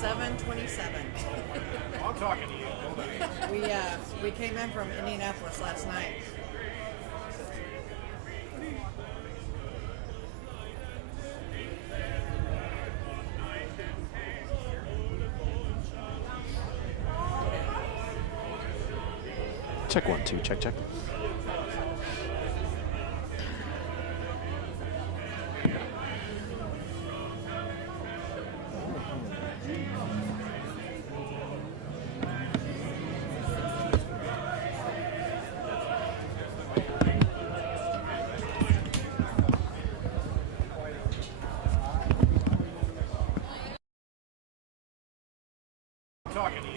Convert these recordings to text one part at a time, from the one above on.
7:27. I'm talking to you. We came in from Indianapolis last night. Check 1, 2, check. Talking to you.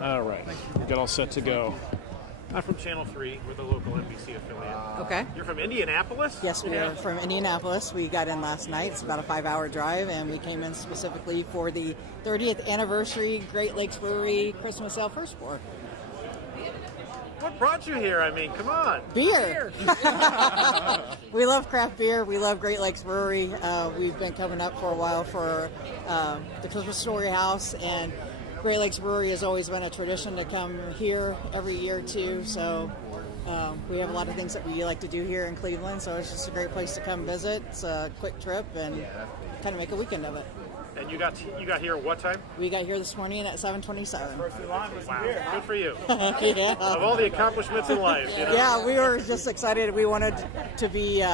All right, we got all set to go. I'm from Channel 3. We're the local NBC affiliate. Okay. You're from Indianapolis? Yes, we are from Indianapolis. We got in last night. It's about a 5-hour drive, and we came in specifically for the 30th anniversary Great Lakes Brewery Christmas Ale First Pour. What brought you here? I mean, come on. Beer. We love craft beer. We love Great Lakes Brewery. We've been coming up for a while for the Christmas Story House, and Great Lakes Brewery has always been a tradition to come here every year too. So we have a lot of things that we like to do here in Cleveland. So it's just a great place to come visit. It's a quick trip and kind of make a weekend of it. And you got here at what time? We got here this morning at 7:27. Wow, good for you. Yeah. Of all the accomplishments in life, you know? Yeah, we were just excited. We wanted to be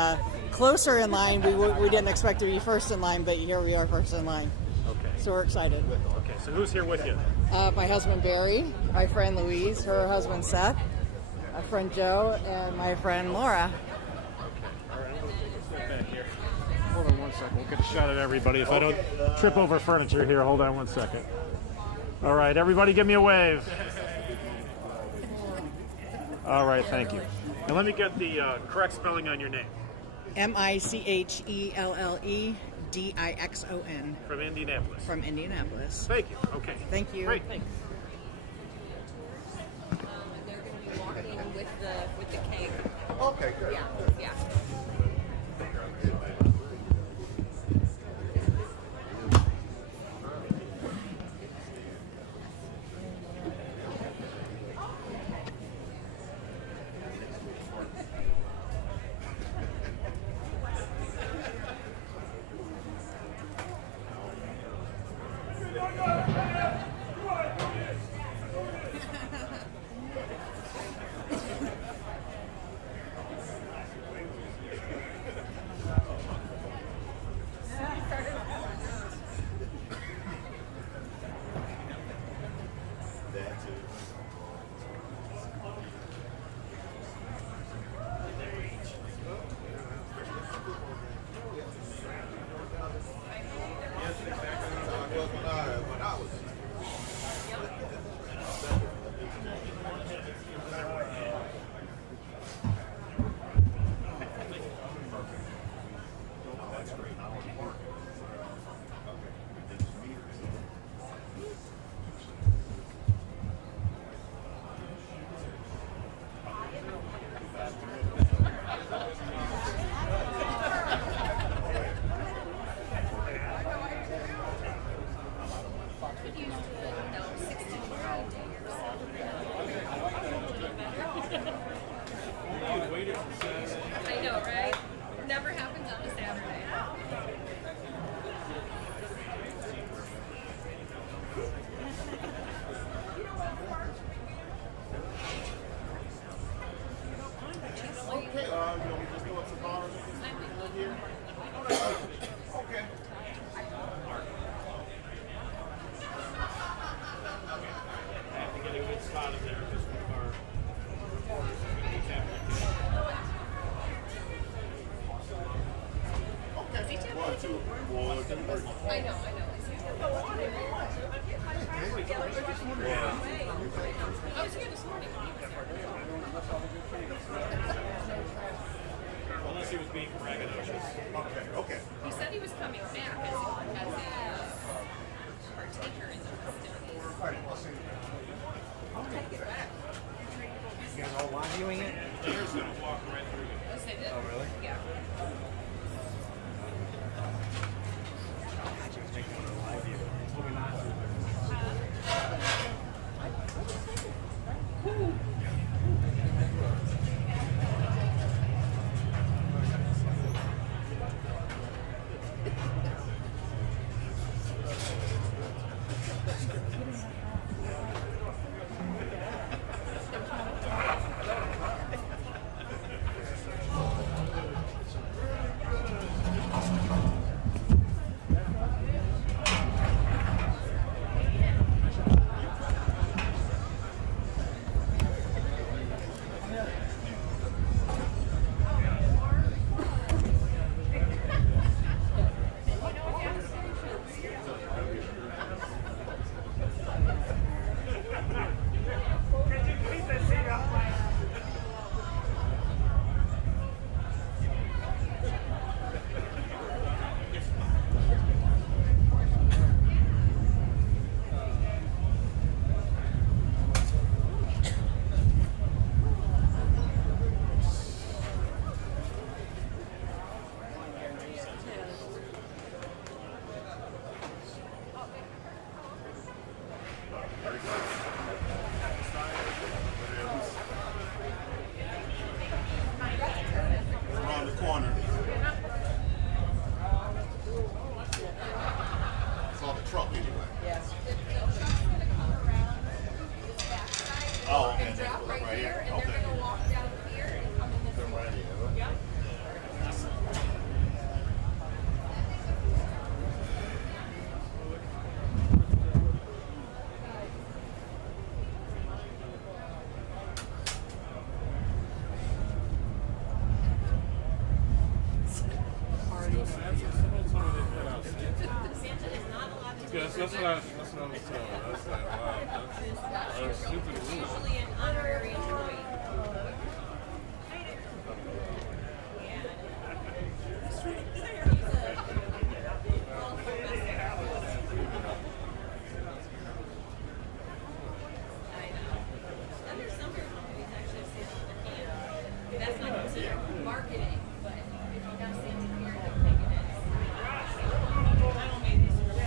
closer in line. We didn't expect to be first in line, but here we are first in line. Okay. So we're excited. Okay, so who's here with you? My husband Barry, my friend Louise, her husband Seth, my friend Joe, and my friend Laura. All right, I'm going to take a step back here. Hold on one second. We'll get a shot of everybody. If I don't trip over furniture here, hold on one second. All right, everybody give me a wave. All right, thank you. And let me get the correct spelling on your name. Michellerdixon. From Indianapolis. From Indianapolis. Thank you. Okay. Thank you. Great. They're going to be walking with the keg. Okay, good. Yeah. I know, right? Never happens on a Saturday. I know. I was here this morning. Unless he was being braggadocious. Okay. He said he was coming back as a partaker in the festivities. You guys all live viewing it? Here's going to walk right through you. Yes, they did. Oh, really? Yeah. Okay, that's what I was told. That's like, wow, that's stupid rule. Usually an honorary employee. Under some companies actually Santa on their hand. That's not considered marketing, but if you got Santa here, I think it is. I don't make these rules.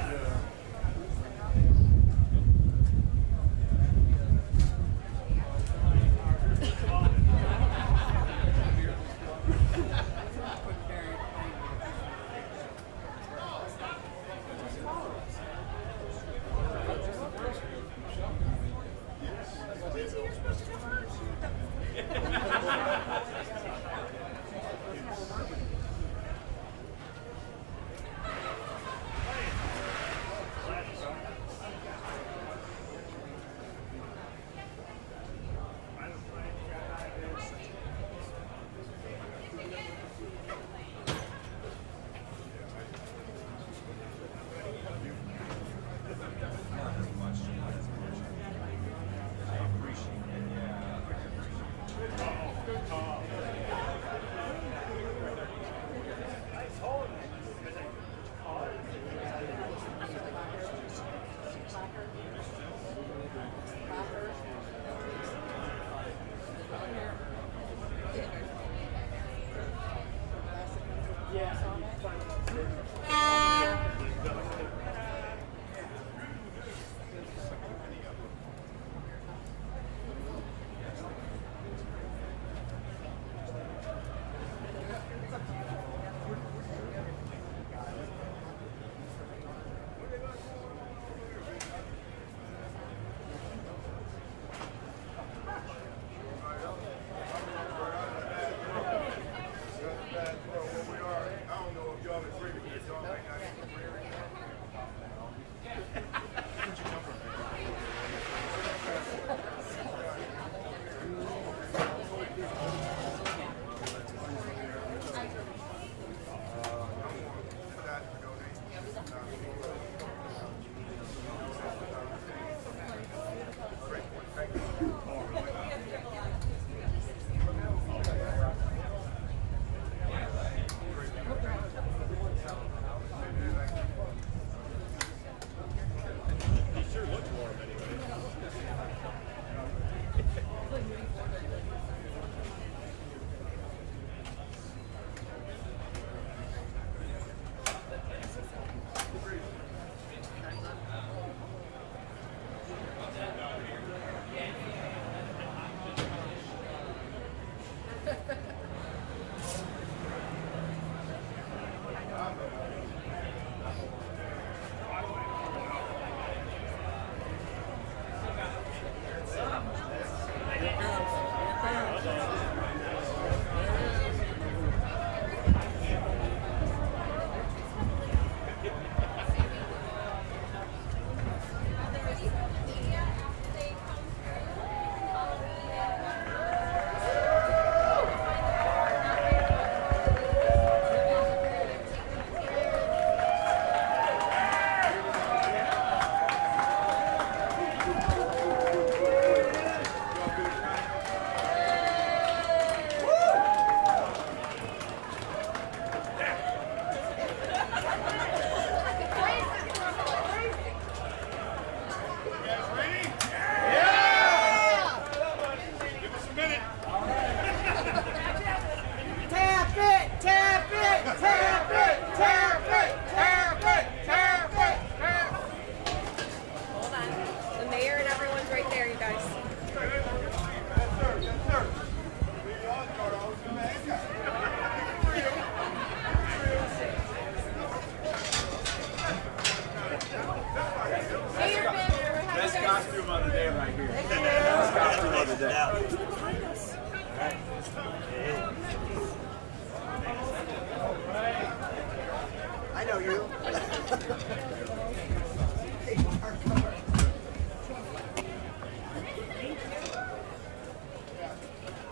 I know you.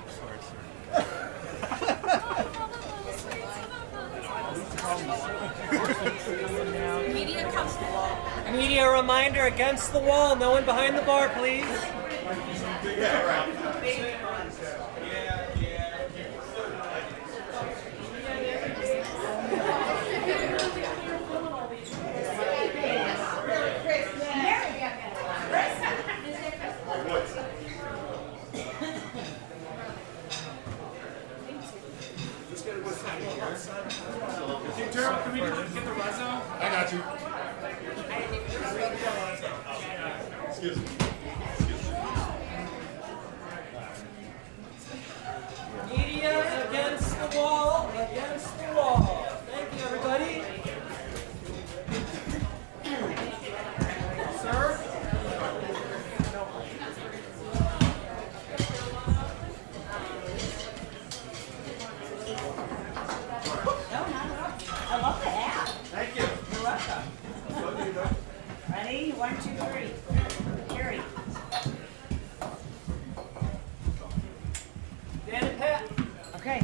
Sorry, sir. Media comes to the wall. Media reminder against the wall. No one behind the bar, please. Gerald, can we get the reso? I got you. Excuse me. Media against the wall. Against the wall. Thank you, everybody. Sir? I love the hat. Thank you. You're welcome. Ready? 1, 2, 3. Carrie. Dan and Pat. Okay.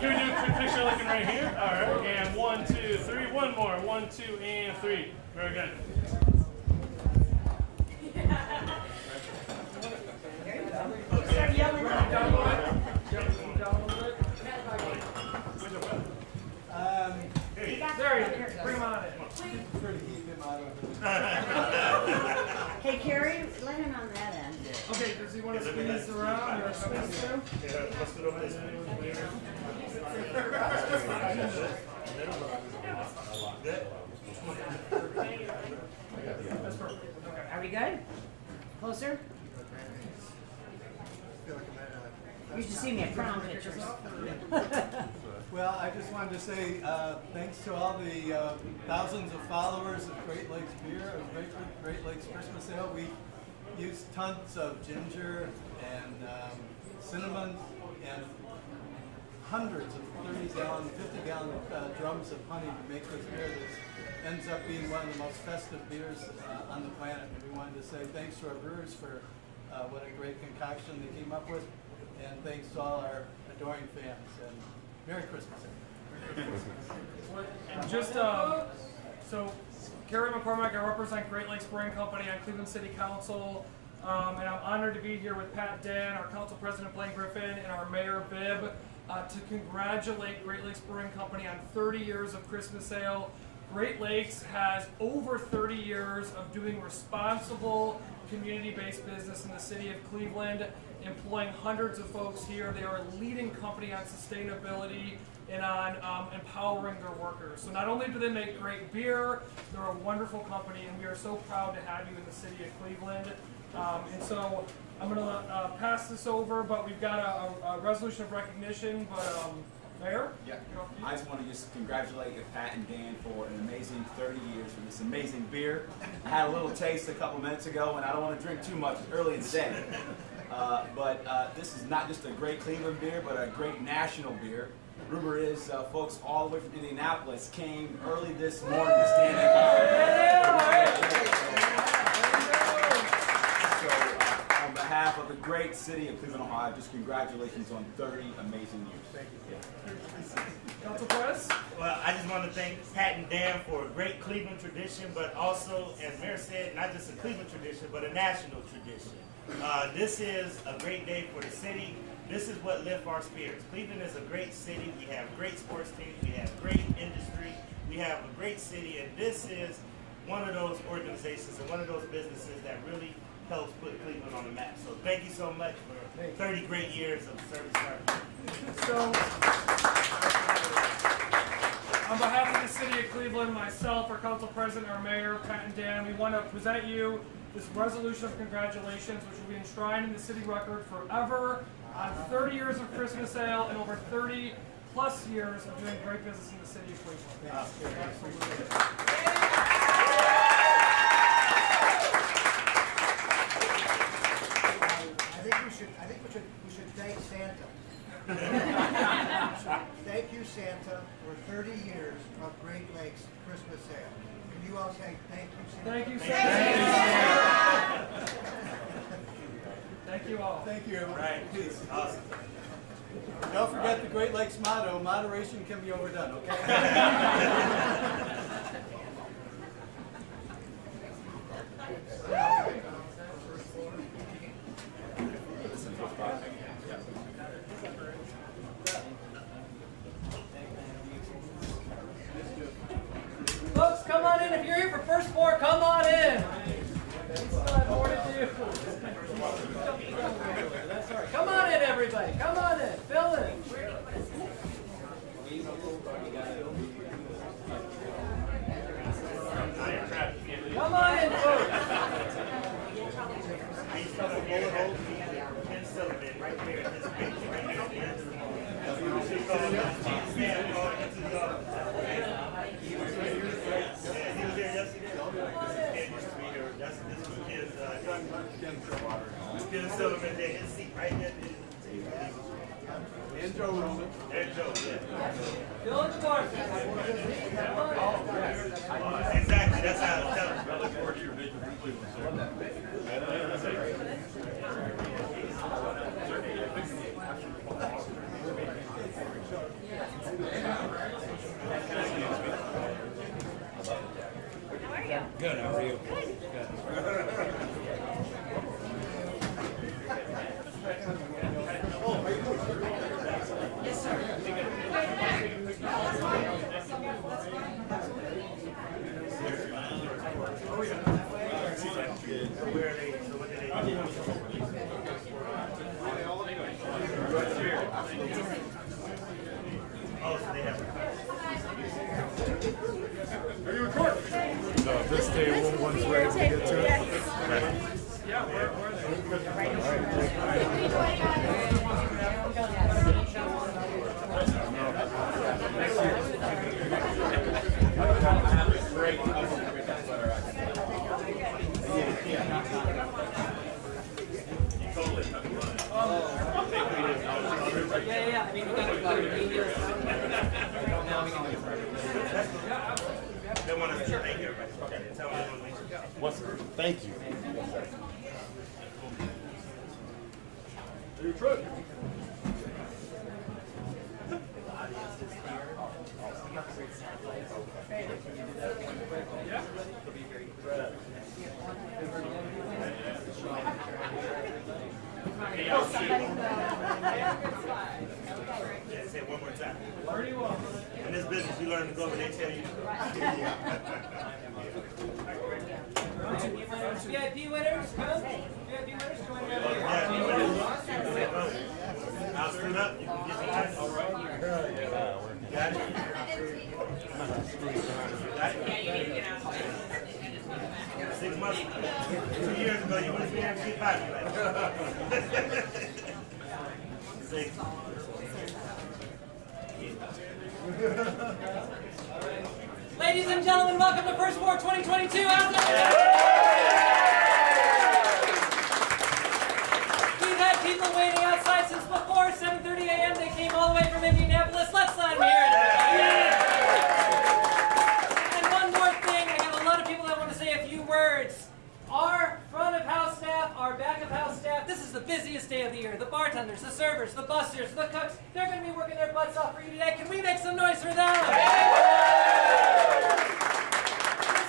Can we do a quick picture looking right here? All right. And 1, 2, 3. One more. 1, 2, and 3. Very good. Start yelling. There you go. Bring him on in. Hey, Carrie, let him on that end. Okay, does he want to squeeze around or squeeze through? Let's do this. Are we good? Closer? You should see me at prom pictures. Well, I just wanted to say thanks to all the thousands of followers of Great Lakes Beer, of Great Lakes Christmas Ale. We used tons of ginger and cinnamon and hundreds of 30-gallon, 50-gallon drums of honey to make this beer that ends up being one of the most festive beers on the planet. And we wanted to say thanks to our brewers for what a great concoction they came up with, and thanks to all our adoring fans. And Merry Christmas. And just so, Kerry McCormack, I represent Great Lakes Brewing Company on Cleveland City Council, and I'm honored to be here with Pat Dan, our Council President Blaine Griffin, and our Mayor Bibb to congratulate Great Lakes Brewing Company on 30 years of Christmas Ale. Great Lakes has over 30 years of doing responsible community-based business in the city of Cleveland, employing hundreds of folks here. They are a leading company on sustainability and on empowering their workers. So not only do they make great beer, they're a wonderful company, and we are so proud to have you in the city of Cleveland. And so I'm going to pass this over, but we've got a resolution of recognition. But Mayor? Yeah, I just want to just congratulate Pat and Dan for an amazing 30 years for this amazing beer. I had a little taste a couple minutes ago, and I don't want to drink too much. It's early in the day. But this is not just a great Cleveland beer, but a great national beer. Rumor is folks all the way from Indianapolis came early this morning to stand in So on behalf of the great city of Cleveland, Ohio, just congratulations on 30 amazing years. Thank you. Council Press? Well, I just want to thank Pat and Dan for a great Cleveland tradition, but also, as Mayor said, not just a Cleveland tradition, but a national tradition. This is a great day for the city. This is what lifts our spirits. Cleveland is a great city. We have great sports teams. We have great industry. We have a great city, and this is one of those organizations and one of those businesses that really helps put Cleveland on the map. So thank you so much for 30 great years of service. So, on behalf of the city of Cleveland, myself, our council president, our mayor, Pat and Dan, we want to present you this resolution of congratulations, which will be enshrined in the city record forever on 30 years of Christmas Ale and over 30 plus years of doing great business in the city of Cleveland. I think we should thank Santa. Thank you, Santa, for 30 years of Great Lakes Christmas Ale. Can you all say thank you, Santa? Thank you, Santa. Thank you all. Thank you. Right. Awesome. Great Lakes motto, moderation can be overdone, okay? Folks, come on in. If you're here for first floor, come on in. We still have more to do. That's all right. Come on in, everybody. Come on in. Fill in. Come on in, folks. Ken Sullivan, right there in this picture, right next to Angela. He was here yesterday. Ken used to be here. This was Ken Sullivan there, his seat right there. And Joe Roman. And Joe, yeah. Fill in the bar. Exactly, that's how I tell him. I look forward to your vision from Cleveland, Good, how are you? Yes, sir. This table, once we're able to get to it. Yeah, where are Yeah. I mean, we got to go to media. Now we can do They want to say thank you, everybody. Okay, tell them they want to make sure. Thank you. Your truck. Yeah, say it one more time. In this business, you learn to go where they tell you. VIP winners, come. VIP winners, join me over here. I'll scoot up. You can get the ice. All right. Got it? Got it? 6 months, 2 years ago, you wouldn't be able to get by me like that. 6. Ladies and gentlemen, welcome to First Floor 2022. How's it? We've had people waiting outside since before 7:30 a.m. They came all the way from Indianapolis. Let's let them hear it. And one more thing, I got a lot of people that want to say a few words. Our front of house staff, our back of house staff, this is the busiest day of the year. The bartenders, the servers, the bussers, the cooks, they're going to be working their butts off for you today. Can we make some noise for them?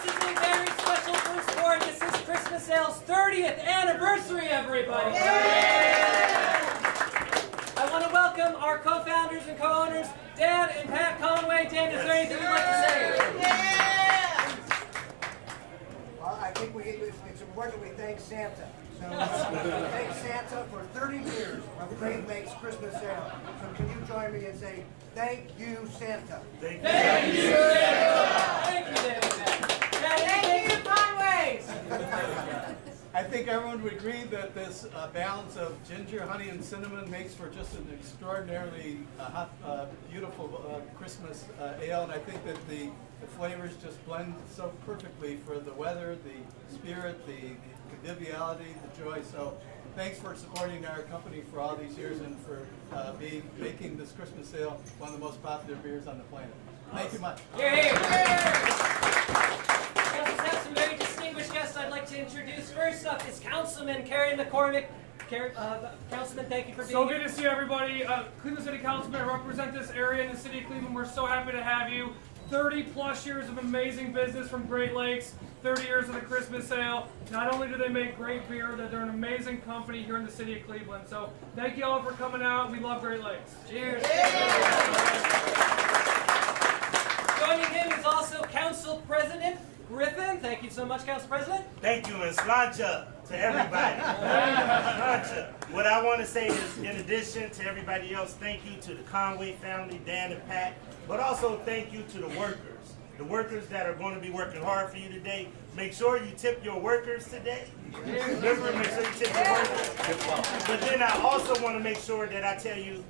This is a very special first floor. This is Christmas Sale's 30th anniversary, everybody. I want to welcome our co-founders and co-owners, Dan and Pat Conway. Dan, is there anything you'd like to say? Well, I think it's important that we thank Santa. So thank Santa for 30 years of Great Lakes Christmas Sale. So can you join me and say, thank you, Santa? Thank you, Santa. Thank you, David. Thank you, Conways. I think everyone would agree that this balance of ginger, honey, and cinnamon makes for just an extraordinarily beautiful Christmas ale, and I think that the flavors just blend so perfectly for the weather, the spirit, the conviviality, the joy. So thanks for supporting our company for all these years and for making this Christmas ale one of the most popular beers on the planet. Thank you much. Here. We also have some very distinguished guests I'd like to introduce. First up is Councilman Kerry McCormick. Councilman, thank you for being So here. good to see everybody. Cleveland City Councilman, I represent this area in the city of Cleveland. We're so happy to have you. 30 plus years of amazing business from Great Lakes, 30 years of the Christmas sale. Not only do they make great beer, they're an amazing company here in the city of Cleveland. So thank you all for coming out. We love Great Lakes. Cheers. Joining him is also Council President Griffin. Thank you so much, Council President. Thank you, and sláinte to everybody. Sláinte. What I want to say is, in addition to everybody else, thank you to the Conway family, Dan and Pat, but also thank you to the workers that are going to be working hard for you today. Make sure you tip your workers today. Remember, make sure you tip your workers. But then I also want to make sure that I tell you,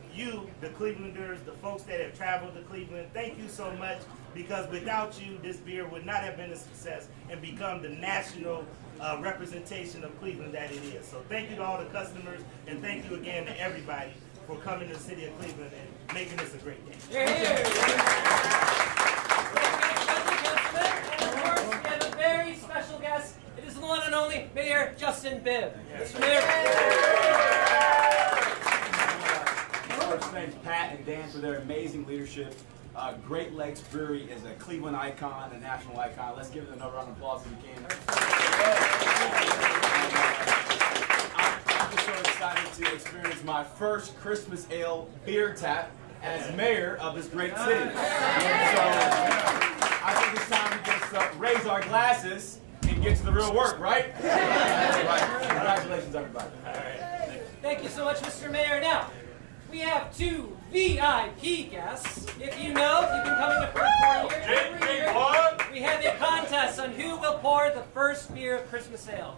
the Clevelanders, the folks that have traveled to Cleveland, thank you so much, because without you, this beer would not have been a success and become the national representation of Cleveland that it is. So thank you to all the customers, and thank you again to everybody for coming to the city of Cleveland and making this a great day. And of course, we have a very special guest. It is the one and only Mayor Justin Bibb. Mr. Mayor. First, thanks Pat and Dan for their amazing leadership. Great Lakes Brewery is a Cleveland icon, a national icon. Let's give it another round of applause if we can. I'm just so excited to experience my first Christmas ale beer tap as mayor of this great city. So I think it's time to just raise our glasses and get to the real work, right? Right. Congratulations, everybody. Thank you so much, Mr. Mayor. Now, we have two VIP guests. If you know, if you've been coming to for 4 years, every year we have a contest on who will pour the first beer of Christmas ale.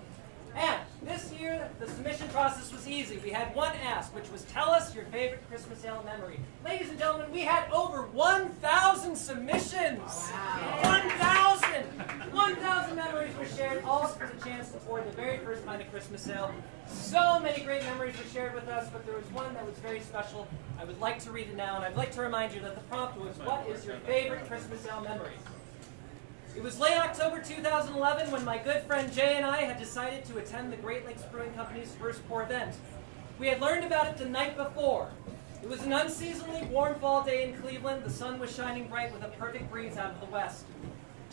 And this year, the submission process was easy. We had one ask, which was tell us your favorite Christmas ale memory. Ladies and gentlemen, we had over 1,000 submissions. Wow. 1,000! 1,000 memories were shared, all for the chance to pour the very first pint of Christmas ale. So many great memories were shared with us, but there was one that was very special. I would like to read it now, and I'd like to remind you that the prompt was, what is your favorite Christmas ale memory? It was late October 2011 when my good friend Jay and I had decided to attend the Great Lakes Brewing Company's first pour event. We had learned about it the night before. It was an unseasonably warm fall day in Cleveland. The sun was shining bright with a perfect breeze out of the west.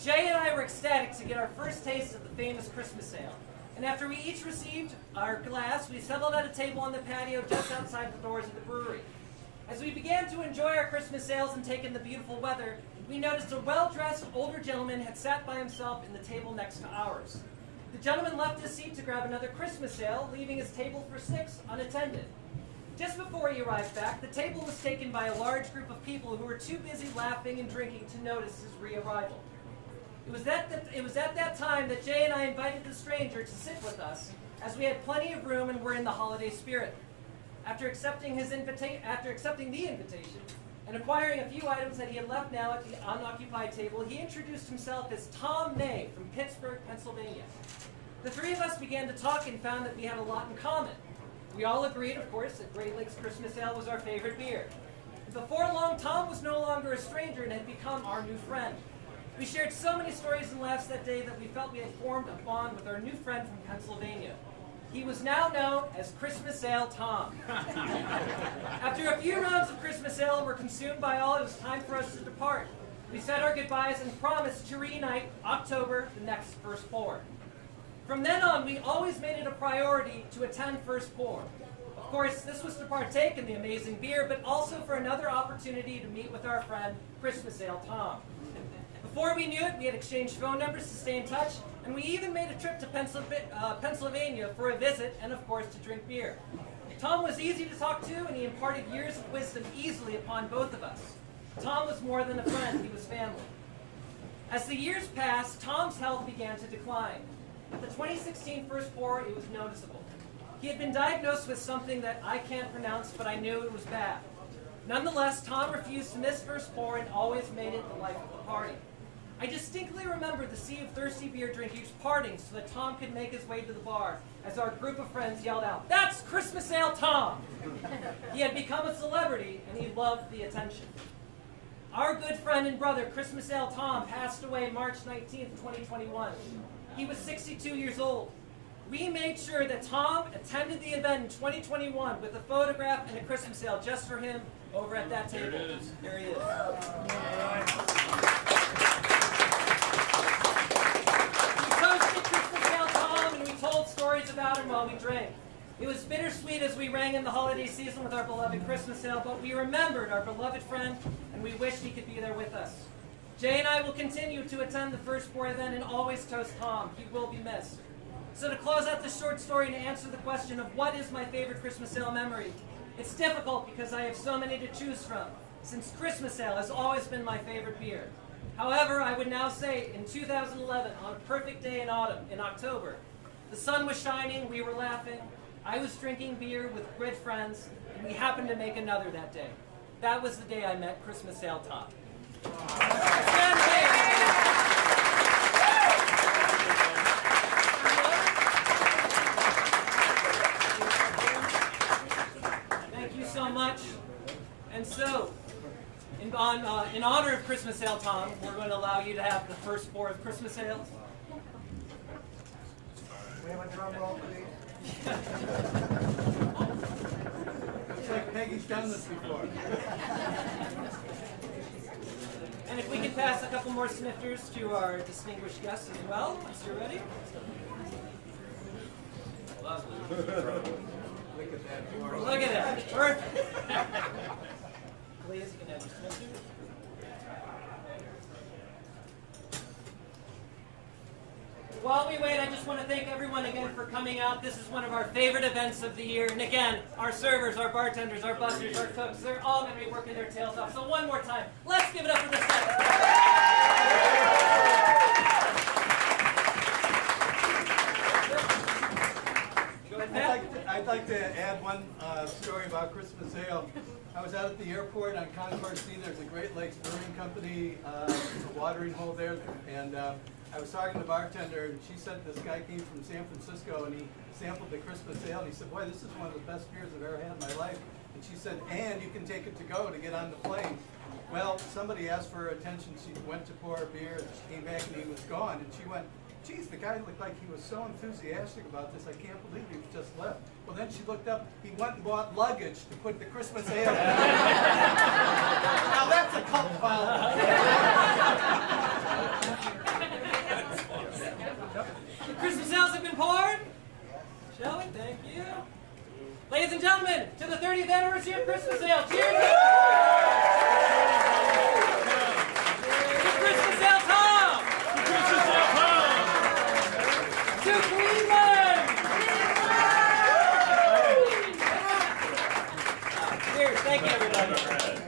Jay and I were ecstatic to get our first taste of the famous Christmas ale. And after we each received our glass, we settled at a table on the patio just outside the doors of the brewery. As we began to enjoy our Christmas ales and take in the beautiful weather, we noticed a well-dressed older gentleman had sat by himself in the table next to ours. The gentleman left his seat to grab another Christmas ale, leaving his table for 6 unattended. Just before he arrived back, the table was taken by a large group of people who were too busy laughing and drinking to notice his re-arrival. It was at that time that Jay and I invited the stranger to sit with us, as we had plenty of room and were in the holiday spirit. After accepting the invitation, and acquiring a few items that he had left now at the unoccupied table, he introduced himself as Tom May from Pittsburgh, Pennsylvania. The three of us began to talk and found that we had a lot in common. We all agreed, of course, that Great Lakes Christmas Ale was our favorite beer. And before long, Tom was no longer a stranger and had become our new friend. We shared so many stories and laughs that day that we felt we had formed a bond with our new friend from Pennsylvania. He was now known as Christmas Ale Tom. After a few rounds of Christmas ale were consumed by all, it was time for us to depart. We said our goodbyes and promised to reunite October, the next first pour. From then on, we always made it a priority to attend first pour. Of course, this was to partake in the amazing beer, but also for another opportunity to meet with our friend, Christmas Ale Tom. Before we knew it, we had exchanged phone numbers to stay in touch, and we even made a trip to Pennsylvania for a visit and, of course, to drink beer. Tom was easy to talk to, and he imparted years of wisdom easily upon both of us. Tom was more than a friend, he was family. As the years passed, Tom's health began to decline. At the 2016 first pour, it was noticeable. He had been diagnosed with something that I can't pronounce, but I knew it was bad. Nonetheless, Tom refused to miss first pour and always made it the life of the party. I distinctly remember the sea of thirsty beer drinkers parting so that Tom could make his way to the bar as our group of friends yelled out, "That's Christmas Ale Tom!" He had become a celebrity and he loved the attention. Our good friend and brother, Christmas Ale Tom, passed away March 19th, 2021. He was 62 years old. we made sure that Tom attended the event in 2021 with a photograph and a Christmas sale just for him over at that table. There it is. There he is. We toasted Christmas sale Tom and we told stories about him while we drank. It was bittersweet as we rang in the holiday season with our beloved Christmas sale, but we remembered our beloved friend and we wished he could be there with us. Jay and I will continue to attend the first board event and always toast Tom. He will be missed. So to close out this short story and answer the question of what is my favorite Christmas sale memory, it's difficult because I have so many to choose from, since Christmas sale has always been my favorite beer. However, I would now say in 2011, on a perfect day in autumn, in October, the sun was shining, we were laughing, I was drinking beer with good friends, and we happened to make another that day. That was the day I met Christmas sale Tom. Thank you so much. And so, in honor of Christmas sale Tom, we're going to allow you to have the first pour of Christmas sales. We have a drum roll, please. Looks like Peggy's done this before. And if we could pass a couple more snifters to our distinguished guests as well, once you're ready. Look at that. Perfect. Please, you can have your snifters. While we wait, I just want to thank everyone again for coming out. This is one of our favorite events of the year. And again, our servers, our bartenders, our bussers, our cooks, they're all going to be working their tails off. So one more time, let's give it up for this guy. I'd like to add one story about Christmas ale. I was out at the airport on Concourse C. There's a Great Lakes Brewing Company watering hole there, and I was talking to the bartender, and she said this guy came from San Francisco, and he sampled the Christmas ale, and he said, "Boy, this is one of the best beers I've ever had in my life." And she said, "And you can take it to go to get on the plane." Well, somebody asked for her attention. She went to pour a beer, and she came back, and he was gone. And she went, "Geez, the guy looked like he was so enthusiastic about this. I can't believe he just left." Well, then she looked up. He went and bought luggage to put the Christmas ale in. Now that's a cult following. The Christmas sales have been poured. Shall we? Thank you. Ladies and gentlemen, to the 30th anniversary of Christmas sale. Cheers! To Christmas sale Tom! To Christmas sale Tom! To Cleveland! Cheers! Thank you, everybody.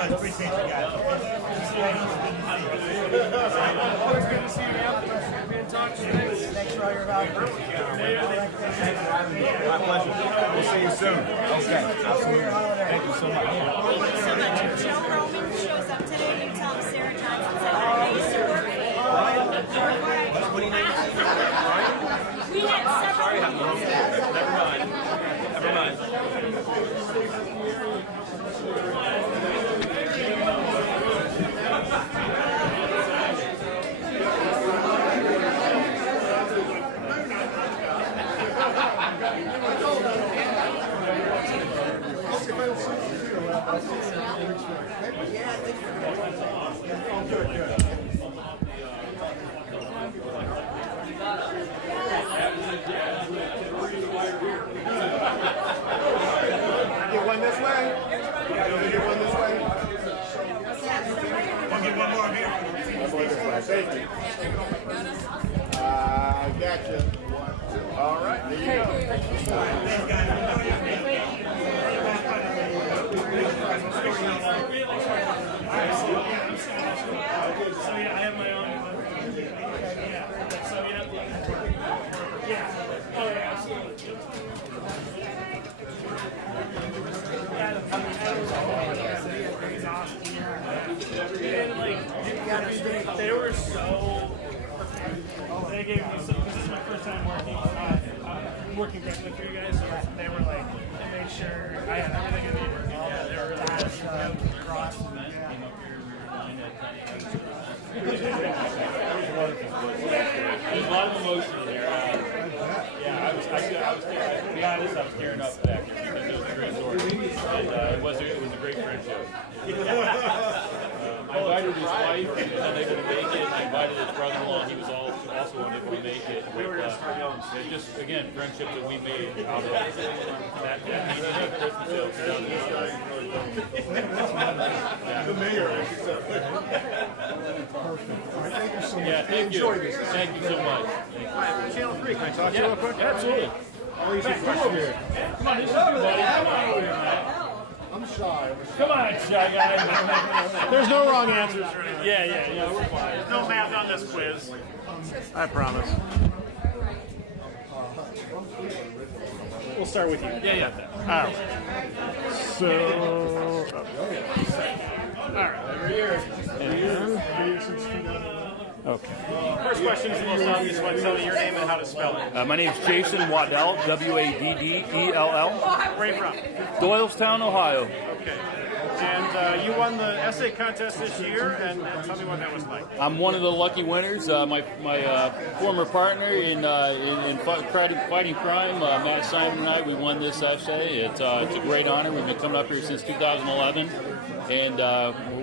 much. Appreciate you guys. Always good to see you, man. Be in touch. Thanks for all your help. My pleasure. We'll see you soon. Okay, absolutely. Thank you so much. Thank you so much. If Joe Roman shows up today, you tell him Sarah Johnson said I used to work for you. We had several. Never mind. Never mind. Get one this way. Get one this way. We'll get one more here. Thank you. Gotcha. All right, there you go. So yeah, I have my own. So yeah. Oh yeah, absolutely. And like, they were so. They gave me so. This is my first time working directly for you guys. So they were like, they made sure I had everything I needed. Yeah, they were really good. There's a lot of emotion in there. Yeah, I was to be honest, I was tearing up back there because it was a great story, and it was a great friendship. I invited his wife, and unable to make it. I invited his brother-in-law, he was also unable to make it. We were just again friendship that we made out of that meeting at Christmas sale. The mayor. Thank you so much. Yeah, thank you. Thank you so much. Channel 3, can I talk to you real quick? Absolutely. I'll leave you come over here. Come on, this is you, buddy. Come on over here, man. I'm shy. Come on, shy guy. There's no wrong answers. Yeah, we're fine. There's no math on this quiz. I promise. We'll start with you. Yeah. All right. So, all right. Okay. First question is the most obvious one. Tell me your name and how to spell it. My name's Jason Waddell, Waddell. Where are you from? Doylestown, Ohio. Okay. And you won the essay contest this year, and tell me what that was like. I'm one of the lucky winners. My former partner in fighting crime, Matt Simon and I, we won this essay. It's a great honor. We've been coming up here since 2011, and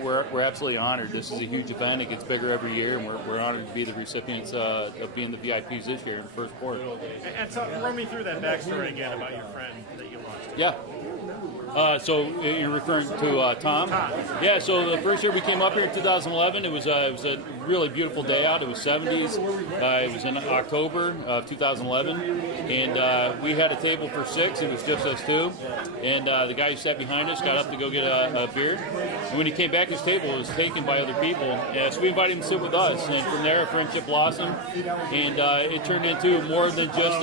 we're absolutely honored. This is a huge event. It gets bigger every year, and we're honored to be the recipients of being the VIPs this year in the first quarter. And run me through that backstory again about your friend that you lost. Yeah. So you're referring to Tom? Yeah, so the first year we came up here in 2011, it was a really beautiful day out. It was 70s. It was in October of 2011. And we had a table for 6. It was just us 2. And the guy who sat behind us got up to go get a beer. And when he came back, his table was taken by other people. So we invited him to sit with us. And from there, a friendship blossomed. And it turned into more than just,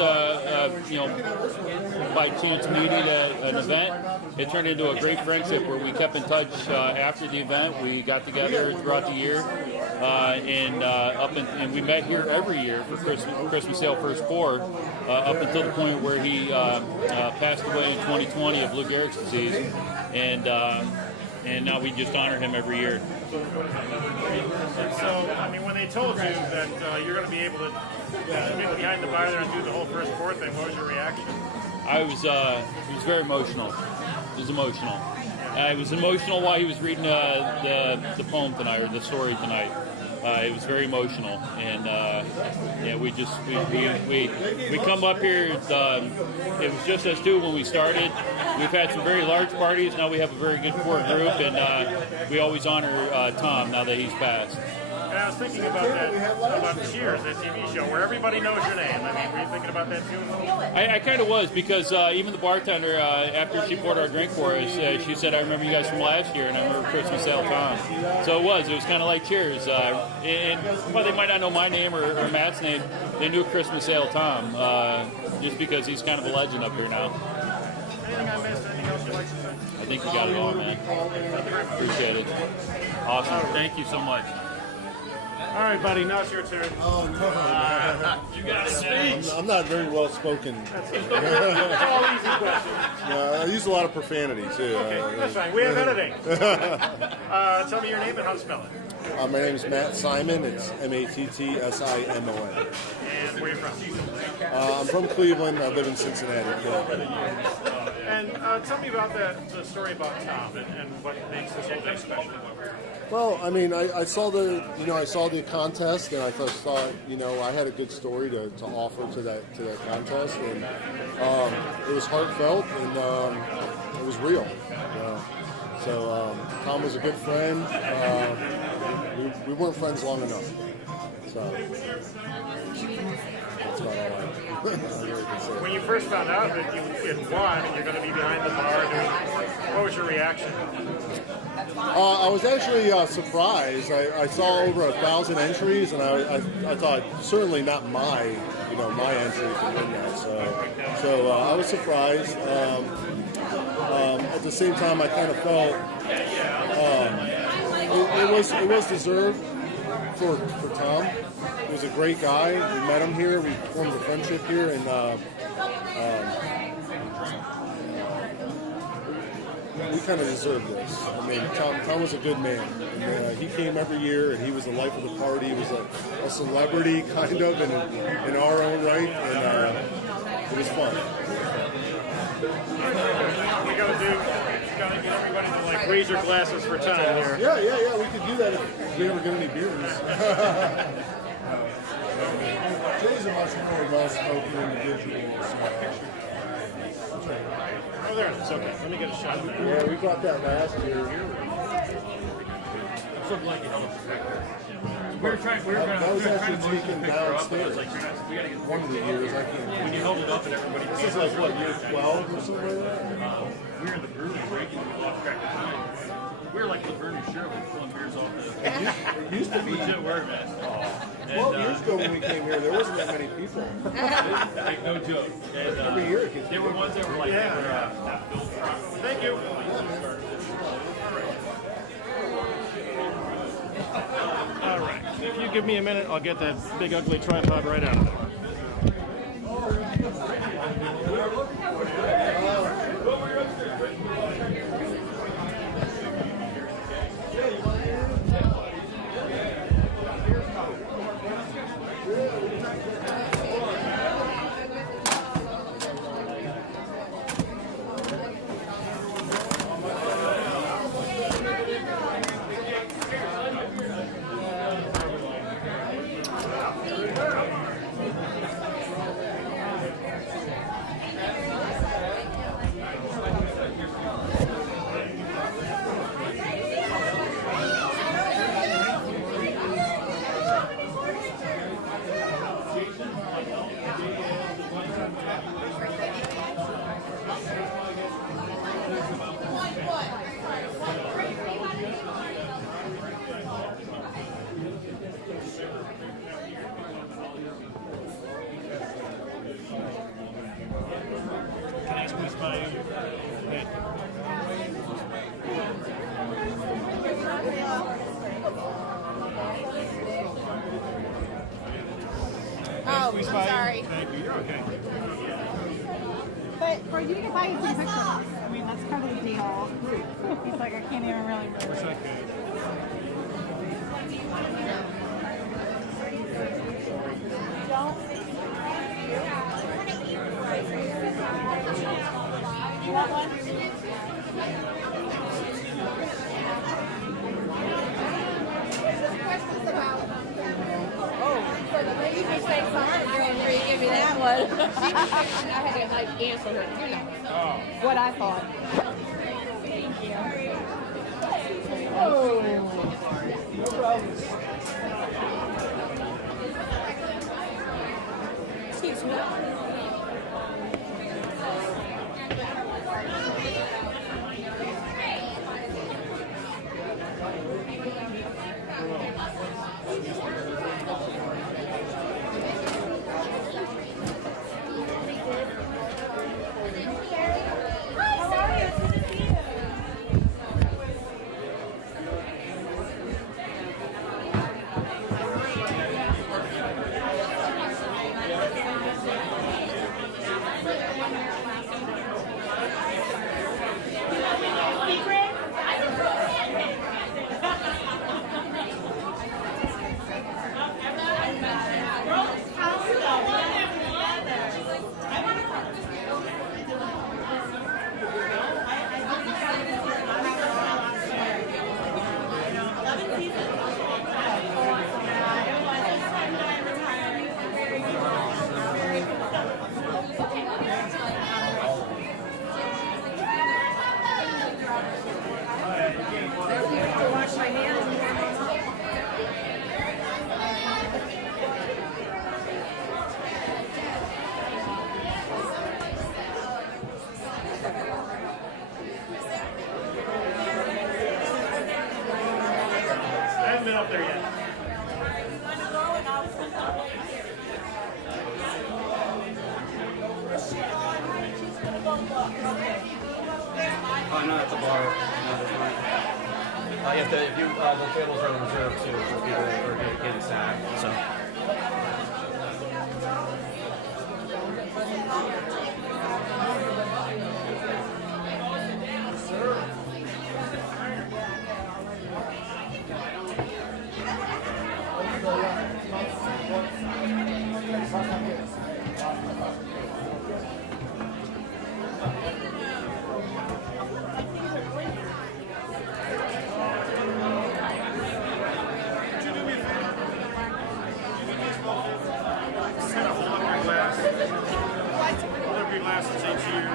by chance meeting an event. It turned into a great friendship where we kept in touch after the event. We got together throughout the year, and we met here every year for Christmas sale first pour, up until the point where he passed away in 2020 of Lou Gehrig's disease, and now we just honor him every year. So, I mean, when they told you that you're going to be able to be behind the bar there and do the whole first pour thing, what was your reaction? It was very emotional. It was emotional. It was emotional while he was reading the poem tonight, or the story tonight. It was very emotional, and we come up here. It was just us 2 when we started. We've had some very large parties. Now we have a very good core group, and we always honor Tom now that he's passed. And I was thinking about that, about Cheers, that TV show, where everybody knows your name. I mean, were you thinking about that too? I kind of was, because even the bartender, after she poured our drink for us, she said, "I remember you guys from last year, and I remember Christmas Ale Tom." So it was kind of like Cheers. And while they might not know my name or Matt's name, they knew Christmas Ale Tom, just because he's kind of a legend up here now. Anything I missed? Anything else you'd like to say? I think you got it all, man. Appreciate it. Awesome. Thank you so much. All right, buddy, now it's your turn. Oh, no. You got it. I'm not very well spoken. It's all easy questions. I use a lot of profanity, too. Okay, that's fine. We have editing. Tell me your name and how to spell it. My name is Matt Simon. It's Mattsимon. And where are you from? I'm from Cleveland. I live in Cincinnati. And tell me about the story about Tom and what makes this whole thing special. Well, I mean, I saw the contest, and I thought, I had a good story to offer to that contest, and it was heartfelt and it was real. So Tom was a good friend. We weren't friends long enough. So that's about all I really can say. When you first found out that you had won and you're going to be behind the bar, what was your reaction? I was actually surprised. I saw over 1,000 entries, and I thought certainly not my entry to win that. So I was surprised. At the same time, I kind of felt it was deserved for Tom. He was a great guy. We met him here. We formed a friendship here, and we kind of deserved this. I mean, Tom was a good man. And, he came every year, and he was the life of the party. He was a celebrity, kind of, in our own right, and it was fun. We got to get everybody to raise your glasses for Tom here. Yeah. We could do that if we ever get any beers. Jay's a much more well-spoken individual. Oh, there it is. Okay, let me get a shot of that. Yeah, we got that last year. I'm so glad you held up the picture. That was actually taken downstairs. We gotta get one of the years. I can't. When you held it up and everybody. This is like what, year 12 or something like that? We were in the brewery breaking and we lost track of time. We were like Laverne and Shirley pulling beers off the. It used to be. Legit word, man. 12 years ago when we came here, there wasn't that many people. Like, no joke. And, every year it gets there were ones that were like, Thank you. All right. If you give me a minute, I'll get that big ugly tripod right out of there. Can I squeeze my head? Oh, I'm sorry. Thank you. You're okay. But for you to buy some pictures, I mean, that's kind of the deal. He's like, I can't even really move. Wish I could. You want one? For the lady who takes the heart girl, you give me that one. I had to answer her, what I thought. Thank you. Oh, no problem. I haven't been up there yet. Oh, no, at the bar. No, there's not. You have to, if you, the tables are reserved too for people who are dedicated staff. So. Set a hold up your glass. Hold up your glasses each year.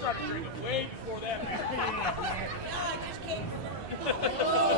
trying to drink it way before that. No, I just came from